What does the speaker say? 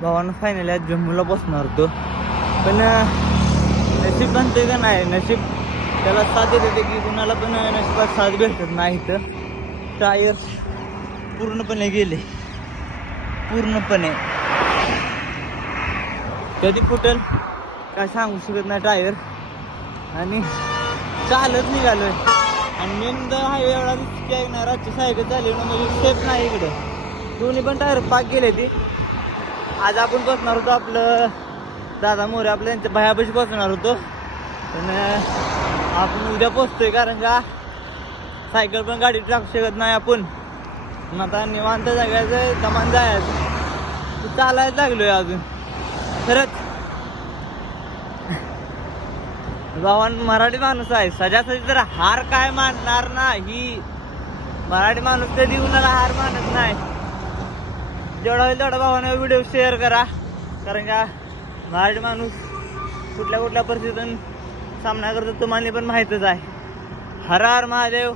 भावानं फायनल आज जम्मूला बसणार होतो, पण नशीब बनतंय का नाही, नशीब त्याला साथ देते की कुणाला पण नशिबात साथ भेटत नाही. तर टायर पूर्णपणे गेले, पूर्णपणे. कधी फुटेल काय सांगू शकत नाही टायर. आणि चालत निघालोय आणि मेन हायवे एवढा रिस्की आहे ना, रातची सायकल चालली ना, म्हणजे सेफ नाही इकडं. दोन्ही पण टायर पाक गेले ती. आज आपण बसणार होतो आपलं दादा मोरे आपल्या त्यांच्या भयापाशी बसणार होतो, पण आपण उद्या पोचतोय, कारण का सायकल पण गाडी टाकू शकत नाही आपण. पण आता निवांत जागायचं, दमान जायचं, चालायला लागलोय अजून. खरंच भावान मराठी माणूस आहे, सजासजी तर हार काय मानणार नाही. मराठी माणूस कधी कुणाला हार मानत नाही. जेवढा होईल तेवढा भावाने व्हिडिओ शेअर करा, कारण का मराठी माणूस कुठल्या कुठल्या परिस्थितीतून सामना करतो तुम्हाला पण माहीतच आहे. हर हर महादेव.